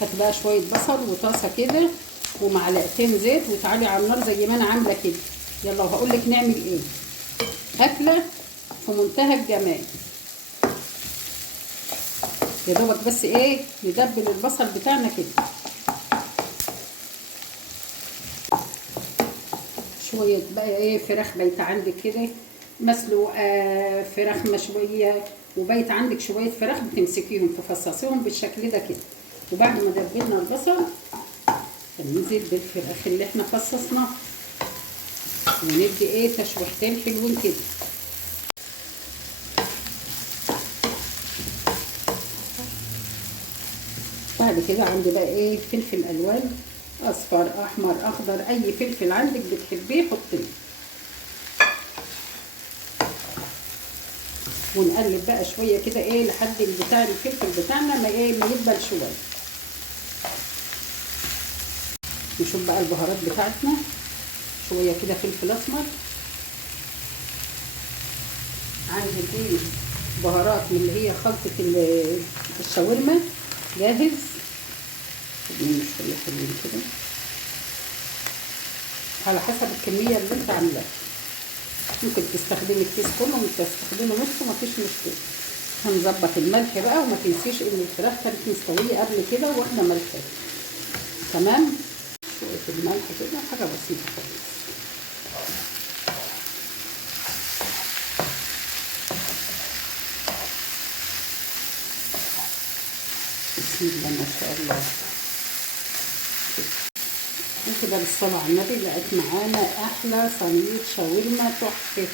هات بقى شويه بصل وطاسه كده ومعلقتين زيت وتعالي على النار زي ما انا عامله كده. يلا وهقول لك نعمل ايه. اكله في منتهى الجمال. يا دوبك بس ايه ندبل البصل بتاعنا كده. شويه بقى ايه فراخ بايته عندك كده مسلوقه، فراخ مشويه، وبايت عندك شويه فراخ بتمسكيهم تفصصيهم بالشكل ده كده. وبعد ما دبلنا البصل هننزل بالفراخ اللي احنا فصصناها وندي ايه تشويحتين حلوين كده. بعد كده عندي بقى ايه فلفل الوان اصفر احمر اخضر، اي فلفل عندك بتحبيه حطيه. ونقلب بقى شويه كده ايه لحد بتاع الفلفل بتاعنا ما ايه ما يدبل شويه. نشوف بقى البهارات بتاعتنا. شويه كده فلفل اسمر. عندي دي بهارات من اللي هي خلطه الشاورما جاهز. شويه حلوين كده على حسب الكميه اللي انت عاملاها. ممكن تستخدمي الكيس كله وممكن تستخدمي نصه مفيش مشكله. هنظبط الملح بقى وما تنسيش ان الفراخ كانت مستويه قبل كده واخده ملح. تمام. شويه الملح كده حاجه بسيطه خالص. بسم الله ما شاء الله. وكده بالصلاة على النبي لقيت معانا احلى صينيه شاورما تحفه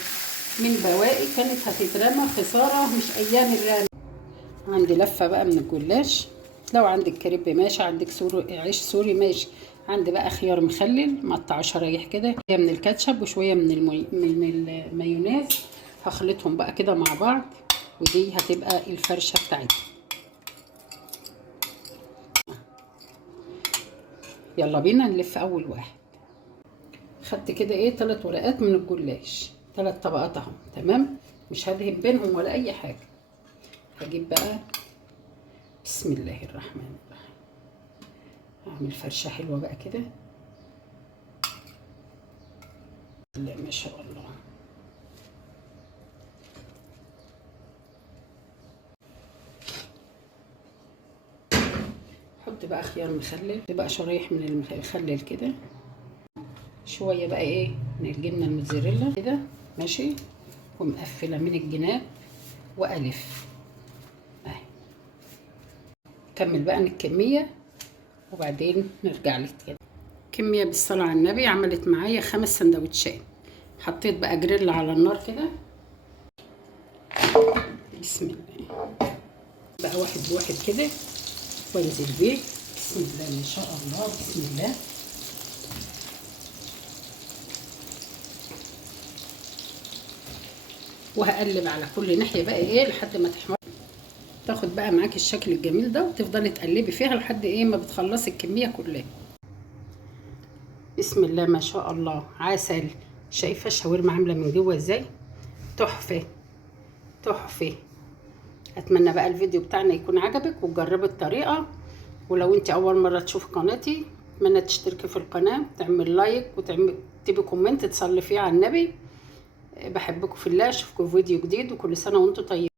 من بواقي كانت هتترمى خساره مش ايام الرمي. عندي لفه بقى من الجلاش. لو عندك كريب ماشي، عندك عيش سوري ماشي. عندي بقى خيار مخلل مقطعه شرايح كده، شويه من الكاتشب وشويه من المايونيز. هخلطهم بقى كده مع بعض ودي هتبقى الفرشه بتاعتي. يلا بينا نلف اول واحد. خدت كده ايه 3 ورقات من الجلاش، 3 طبقات اهو. تمام. مش هدهن بينهم ولا اي حاجه. هجيب بقى بسم الله الرحمن الرحيم اعمل فرشه حلوه بقى كده. لا ما شاء الله. حط بقى خيار مخلل، بقى شرايح من المخلل كده. شويه بقى ايه من الجبنه الموتزاريلا كده ماشي، ومقفله من الجناب والف اهي. كمل بقى الكميه وبعدين نرجع لك كده. كميه بالصلاه على النبي عملت معايا 5 سندوتشات. حطيت بقى جريل على النار كده. بسم الله بقى واحد بواحد كده وانزل بيه. بسم الله ما شاء الله. بسم الله. وهقلب على كل ناحيه بقى ايه لحد ما تحمر. تاخد بقى معاكي الشكل الجميل ده وتفضلي تقلبي فيها لحد ايه ما بتخلصي الكميه كلها. بسم الله ما شاء الله. عسل. شايفه الشاورما عامله من جوه ازاي؟ تحفه تحفه. اتمنى بقى الفيديو بتاعنا يكون عجبك وتجربي الطريقه. ولو انت اول مره تشوفي قناتي اتمنى تشتركي في القناه، تعمل لايك وتكتبي كومنت تصلي فيه على النبي. بحبكم في الله. اشوفكم في فيديو جديد وكل سنه وانتم طيبين.